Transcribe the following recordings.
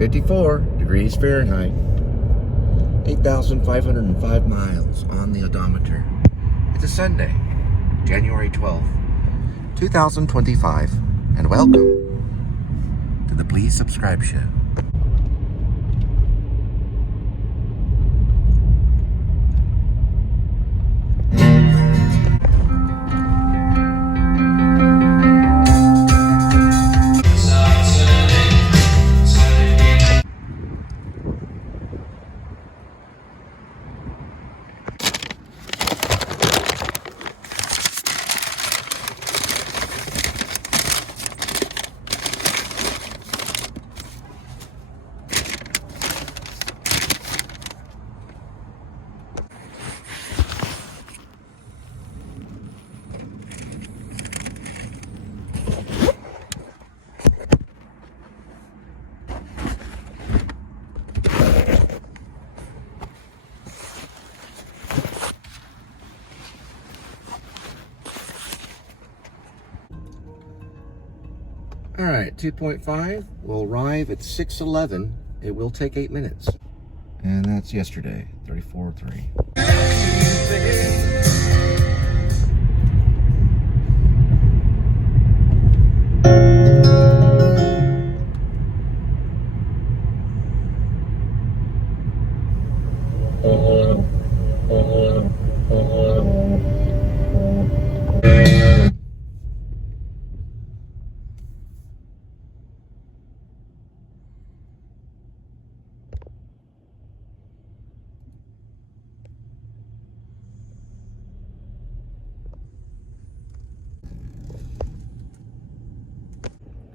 54 degrees Fahrenheit. 8,505 miles on the odometer. It's a Sunday, January 12th, 2025, and welcome to the Please Subscribe Show. All right, 2.5 will arrive at 6:11. It will take 8 minutes. And that's yesterday, 34.3.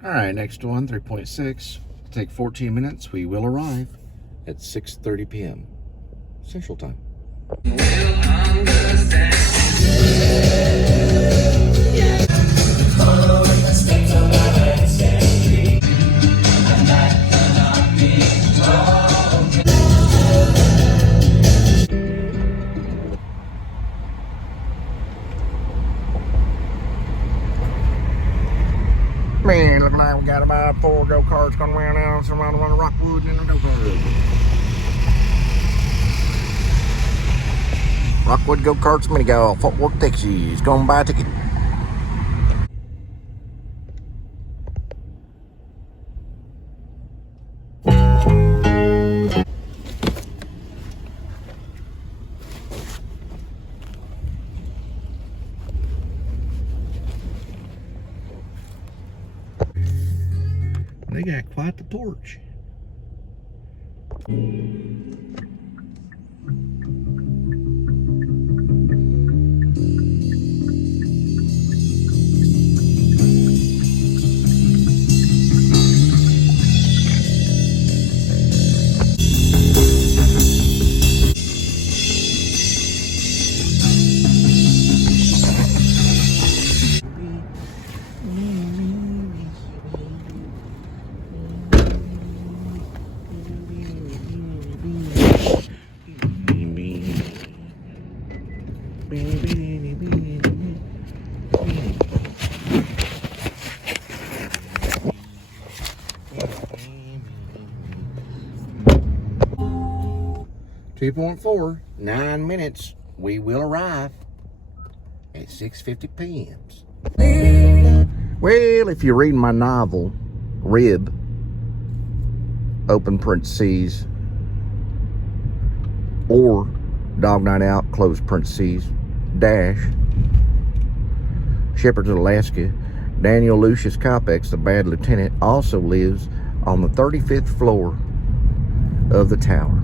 All right, next one, 3.6. It'll take 14 minutes. We will arrive at 6:30 p.m. Central Time. Man, look like we got about 4 go-karts going around now. Some around the Rockwood and the go-kart. Rockwood go-karts, mini golf, Fort Worth, Texas. Go and buy a ticket. They got quite the porch. .4, 9 minutes. We will arrive at 6:50 p.m. Well, if you're reading my novel, Rib, open parentheses, or Dog Night Out, close parentheses, dash, Shepherd's Alaska, Daniel Lucius Kopex, the bad lieutenant, also lives on the 35th floor of the tower.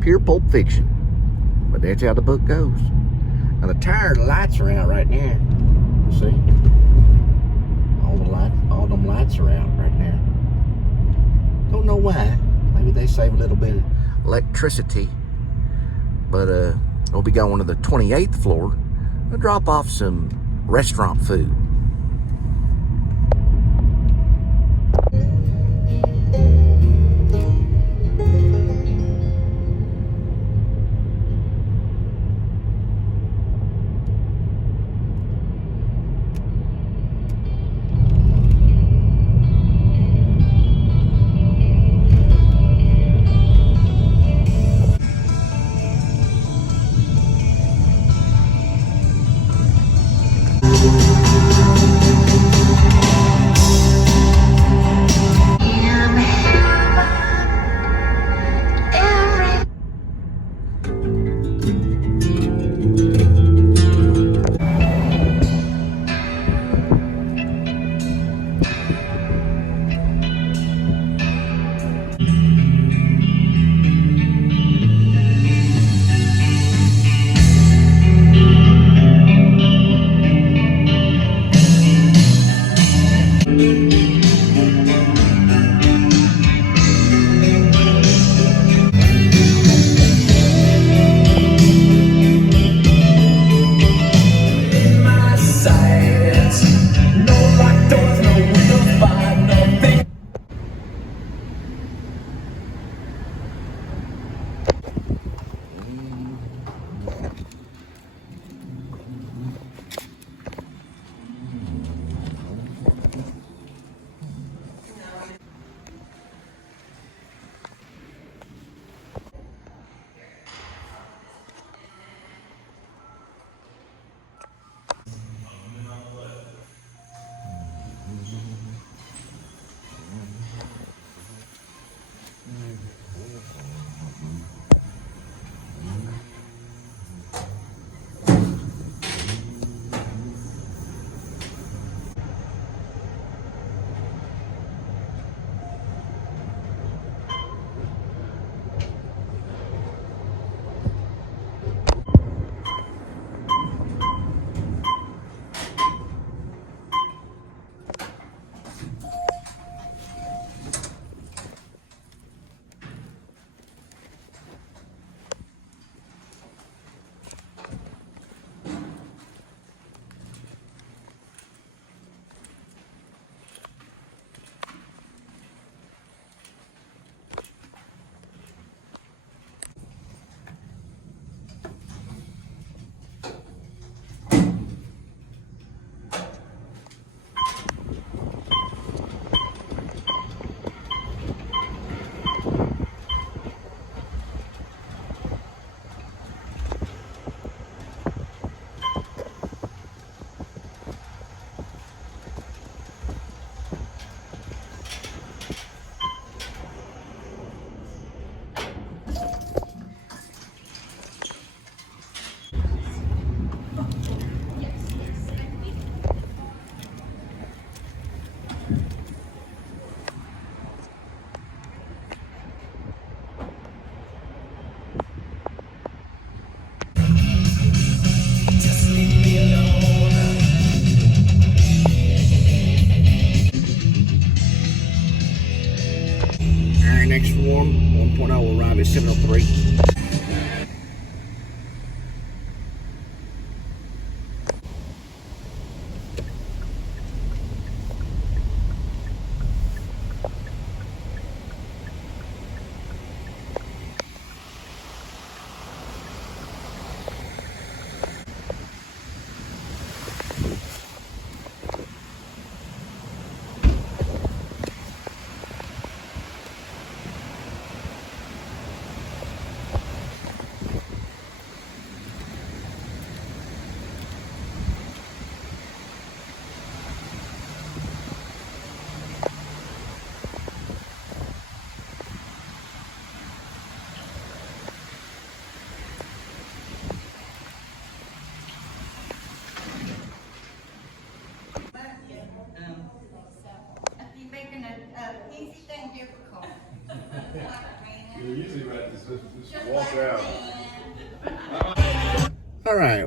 Pure Pulp Fiction, but that's how the book goes. And the lights are out right now. See, all them lights are out right now. Don't know why. Maybe they save a little bit of electricity. But we'll be going to the 28th floor. We'll drop off some restaurant food.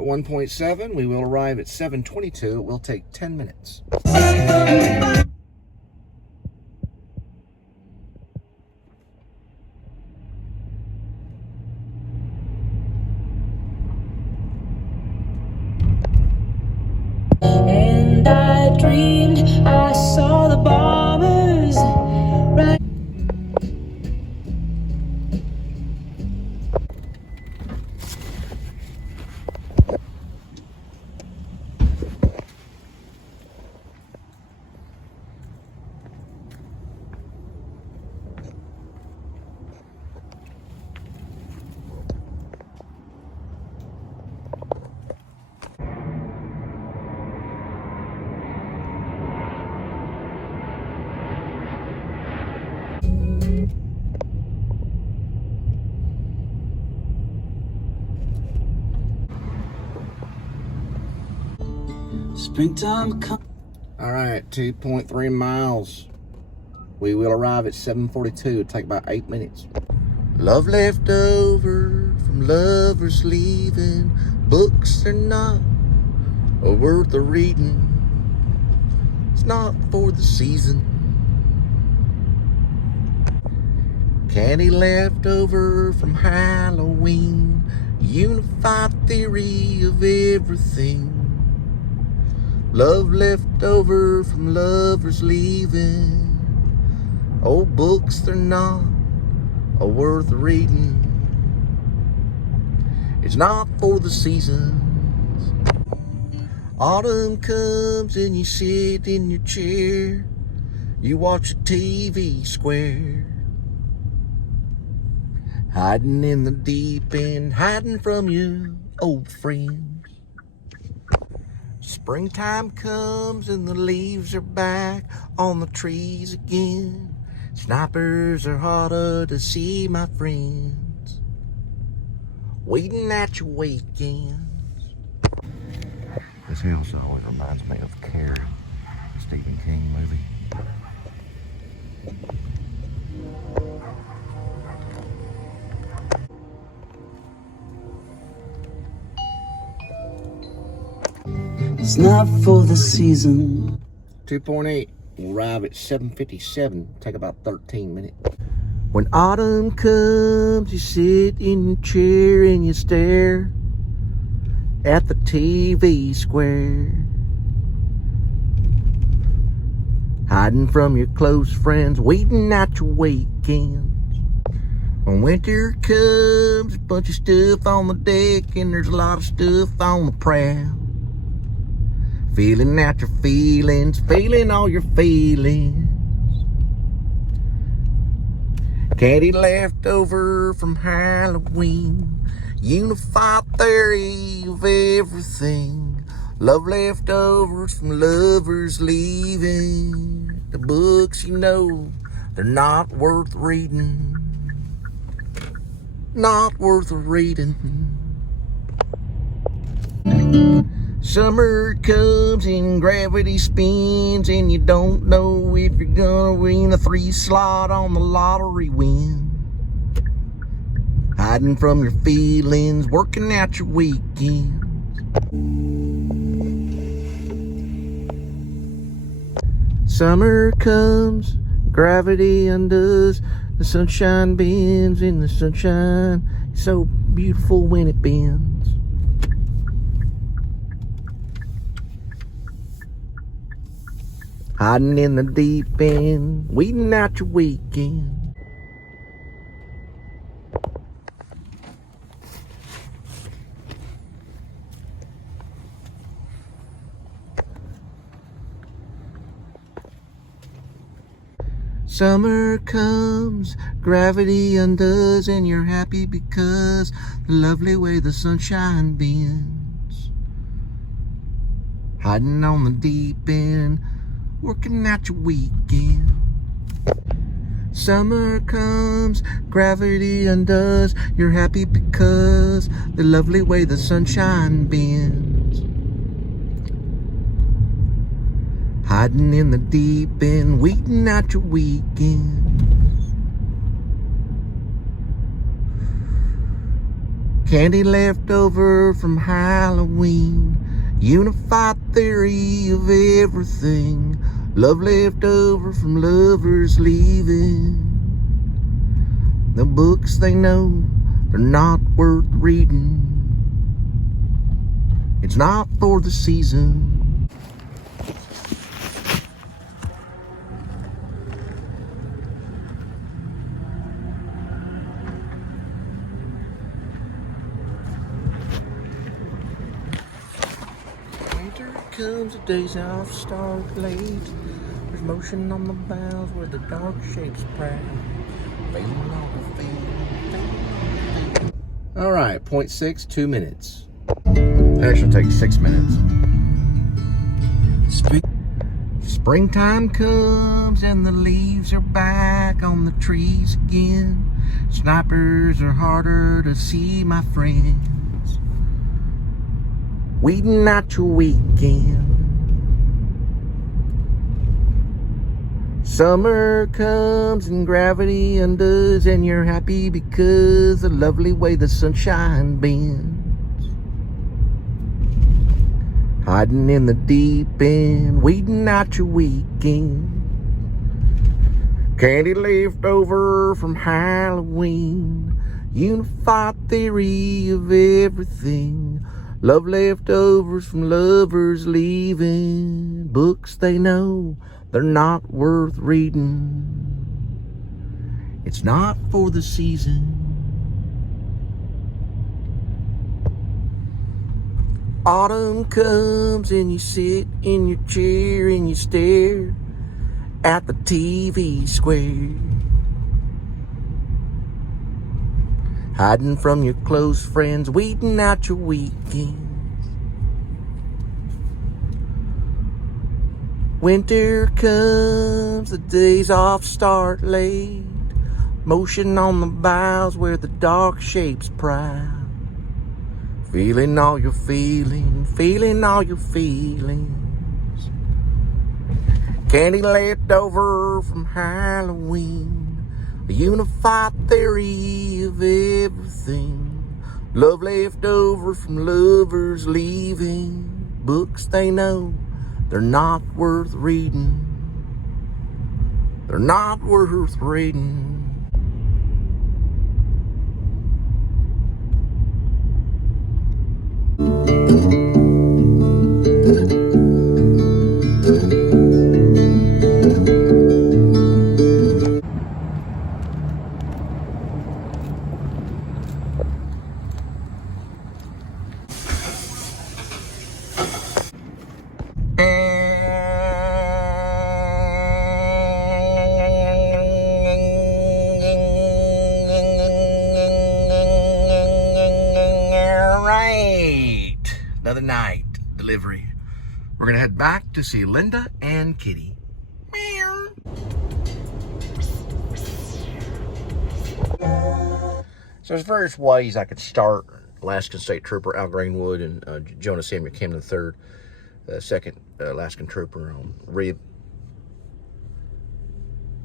1.7. We will arrive at 7:22. It will take 10 minutes. And I dreamed I saw the bombers right. Springtime come. All right, 2.3 miles. We will arrive at 7:42. It'll take about 8 minutes. Love left over from lovers leaving. Books are not worth the reading. It's not for the season. Candy left over from Halloween. Unified theory of everything. Love left over from lovers leaving. Old books, they're not worth reading. It's not for the seasons. Autumn comes and you sit in your chair. You watch a TV square. Hiding in the deep end, hiding from your old friends. Springtime comes and the leaves are back on the trees again. Snipers are harder to see, my friends. Waiting at your weekends. This house always reminds me of Carrie, the Stephen King movie. It's not for the season. 2.8. We'll arrive at 7:57. Take about 13 minutes. When autumn comes, you sit in your chair and you stare at the TV square. Hiding from your close friends, waiting out your weekends. When winter comes, a bunch of stuff on the deck and there's a lot of stuff on the prowl. Feeling out your feelings, feeling all your feelings. Candy left over from Halloween. Unified theory of everything. Love leftovers from lovers leaving. The books, you know, they're not worth reading. Not worth reading. Summer comes and gravity spins and you don't know if you're gonna win a 3 slot on the lottery win. Hiding from your feelings, working out your weekends. Summer comes, gravity undoes, the sunshine bends and the sunshine is so beautiful when it bends. Hiding in the deep end, waiting out your weekend. Summer comes, gravity undoes, and you're happy because the lovely way the sunshine bends. Hiding on the deep end, working out your weekend. Summer comes, gravity undoes, you're happy because the lovely way the sunshine bends. Hiding in the deep end, waiting out your weekend. Candy left over from Halloween. Unified theory of everything. Love left over from lovers leaving. The books they know they're not worth reading. It's not for the season. Winter comes, the days off start late. There's motion on the bows where the dark shapes proud. Fading on the field. All right, 0.6, 2 minutes. It actually takes 6 minutes. Springtime comes and the leaves are back on the trees again. Snipers are harder to see, my friends. Weeding out your weekend. Summer comes and gravity undoes, and you're happy because the lovely way the sunshine bends. Hiding in the deep end, weeding out your weekend. Candy left over from Halloween. Unified theory of everything. Love leftovers from lovers leaving. Books they know they're not worth reading. It's not for the season. Autumn comes and you sit in your chair and you stare at the TV square. Hiding from your close friends, weeding out your weekends. Winter comes, the days off start late. Motion on the bows where the dark shapes proud. Feeling all your feelings, feeling all your feelings. Candy left over from Halloween. A unified theory of everything. Love left over from lovers leaving. Books they know they're not worth reading. They're not worth reading. Another night delivery. We're gonna head back to see Linda and Kitty. Meow. So there's various ways I could start Alaskan State Trooper Al Greenwood and Jonah Samuel Camden III, second Alaskan Trooper on rib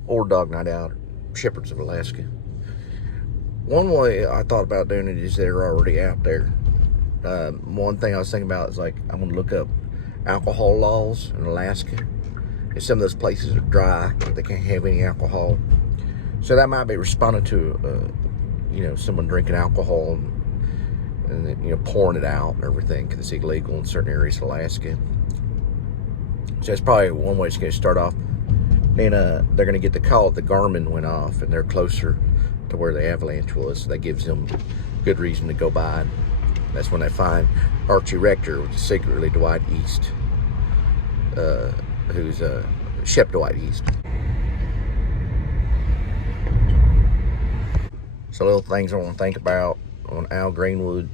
or dog night out, Shepherds of Alaska. One way I thought about doing it is they're already out there. One thing I was thinking about is like I'm gonna look up alcohol laws in Alaska. And some of those places are dry; they can't have any alcohol. So that might be responding to, someone drinking alcohol and pouring it out and everything because it's illegal in certain areas of Alaska. So that's probably one way it's going to start off. And they're going to get the call that the Garmin went off, and they're closer to where the avalanche was. So that gives them good reason to go by it. That's when they find Archie Rector, which is secretly Dwight East, who's Shep Dwight East. So little things I want to think about on Al Greenwood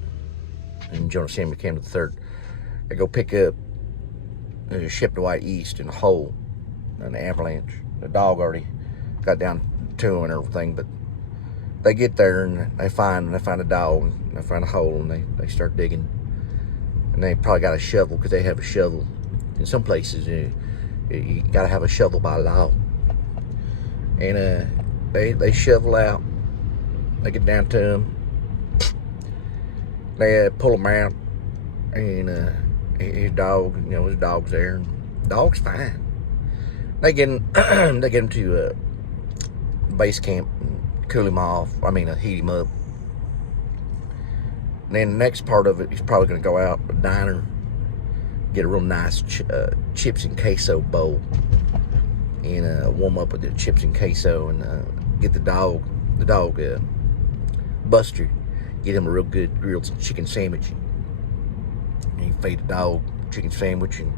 and Jonah Samuel Camden III. They go pick up Shep Dwight East in a hole in the avalanche. The dog already got down to him and everything, but they get there and they find a dog and they find a hole and they start digging. And they probably got a shovel because they have a shovel. In some places, you got to have a shovel by law. And they shovel out. They get down to him. They pull him out, and his dog, his dog's there, and the dog's fine. They get him, they get him to base camp and cool him off. Heat him up. And then the next part of it, he's probably going to go out to the diner, get a real nice chips and queso bowl, and warm up with the chips and queso, and get the dog Buster, get him a real good grilled chicken sandwich. And you feed the dog chicken sandwich, and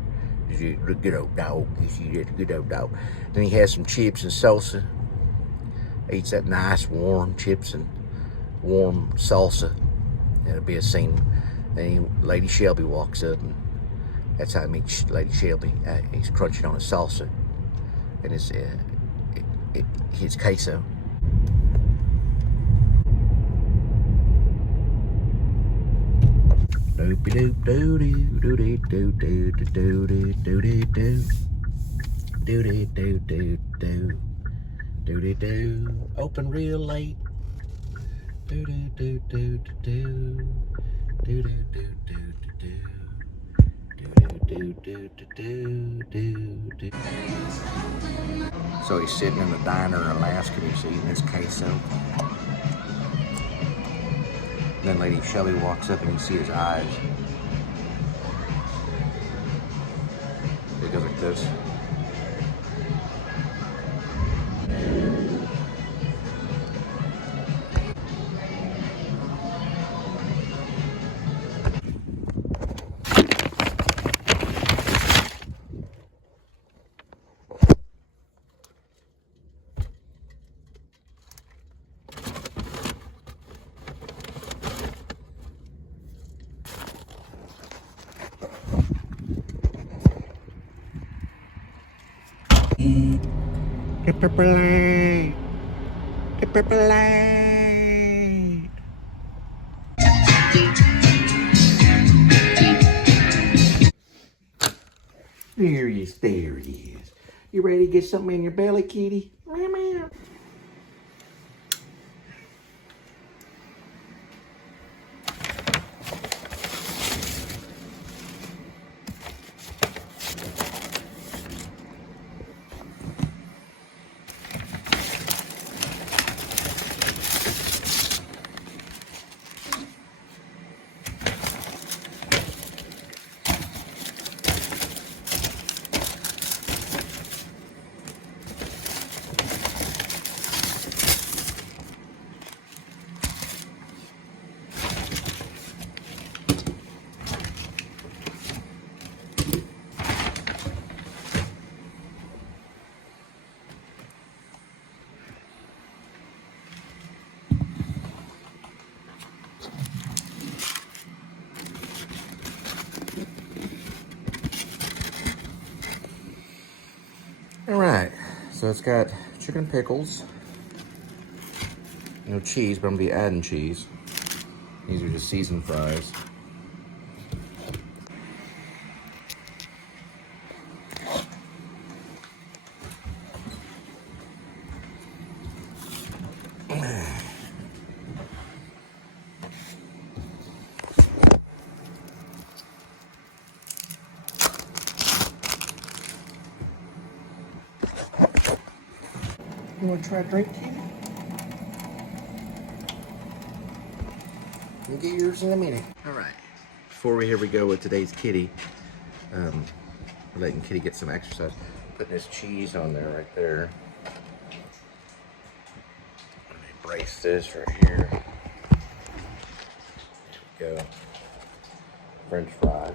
he's a good old dog. He's a good old dog. Then he has some chips and salsa. Eats that nice warm chips and warm salsa. It'll be a scene. And Lady Shelby walks up, and that's how I meet Lady Shelby. He's crunching on a salsa, and it's his queso. Open real late. So he's sitting in the diner in Alaska, and he's eating his queso. And then Lady Shelby walks up, and you see his eyes. It goes like this. There he is, there he is. You ready to get something in your belly, kitty? Meow. All right, so it's got chicken pickles, cheese, but I'm gonna be adding cheese. These are just seasoned fries. You want to try a drink, Kitty? You'll get yours in a minute. All right. Here we go with today's kitty. We're letting Kitty get some exercise. Putting this cheese on there, right there. Let me brace this right here. There we go. French fry.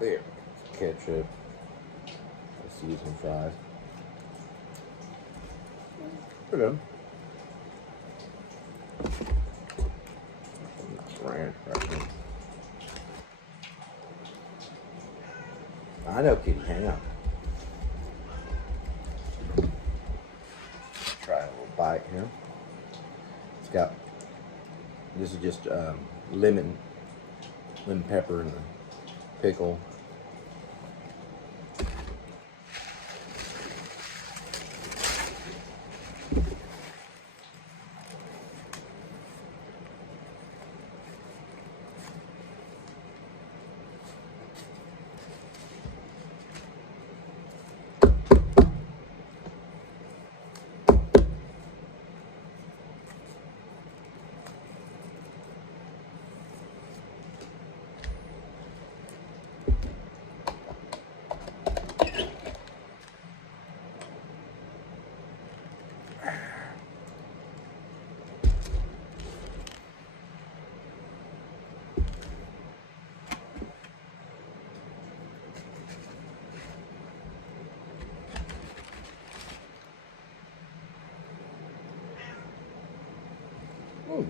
There, ketchup, seasoned fries. We're done. Ranch right now. I know, Kitty, hang on. Try a little bite here. It's got, this is just lemon pepper and the pickle. Oh.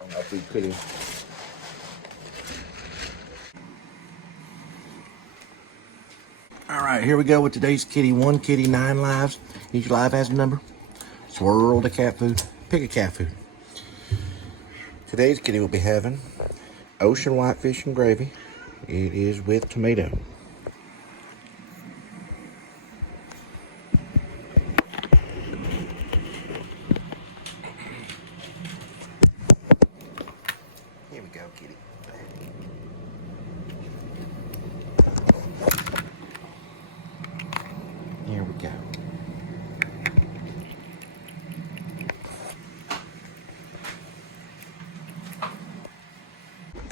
I don't know if we could have. All right, here we go with today's kitty. 1 kitty, 9 lives. Each live has a number. Swirl the cat food. Pick a cat food. Today's kitty will be having ocean whitefish and gravy. It is with tomato. Here we go, kitty. Here we go.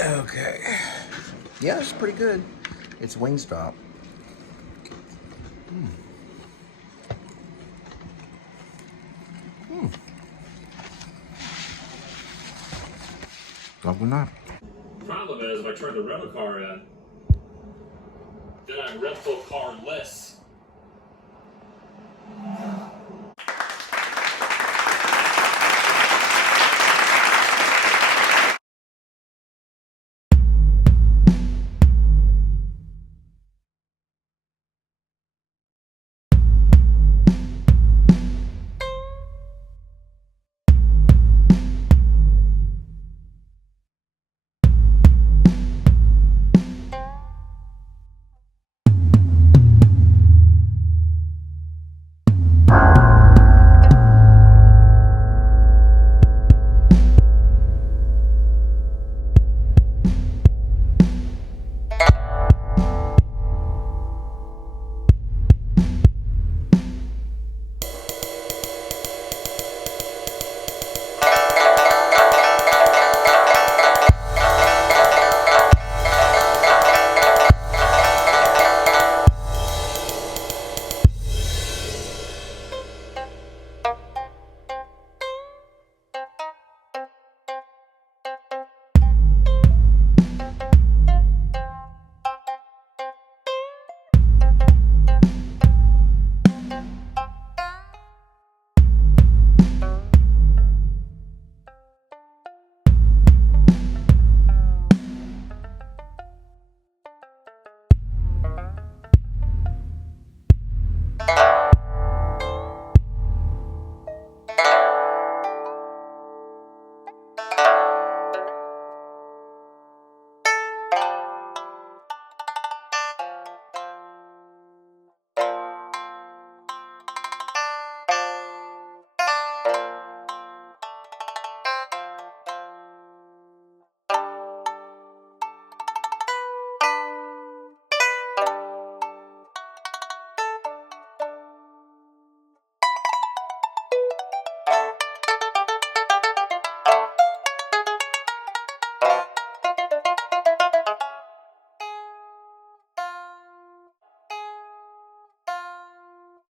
Okay. Yeah, it's pretty good. It's Wingstop. Probably not. Problem is, if I turn the rental car in, then I'm rental car less.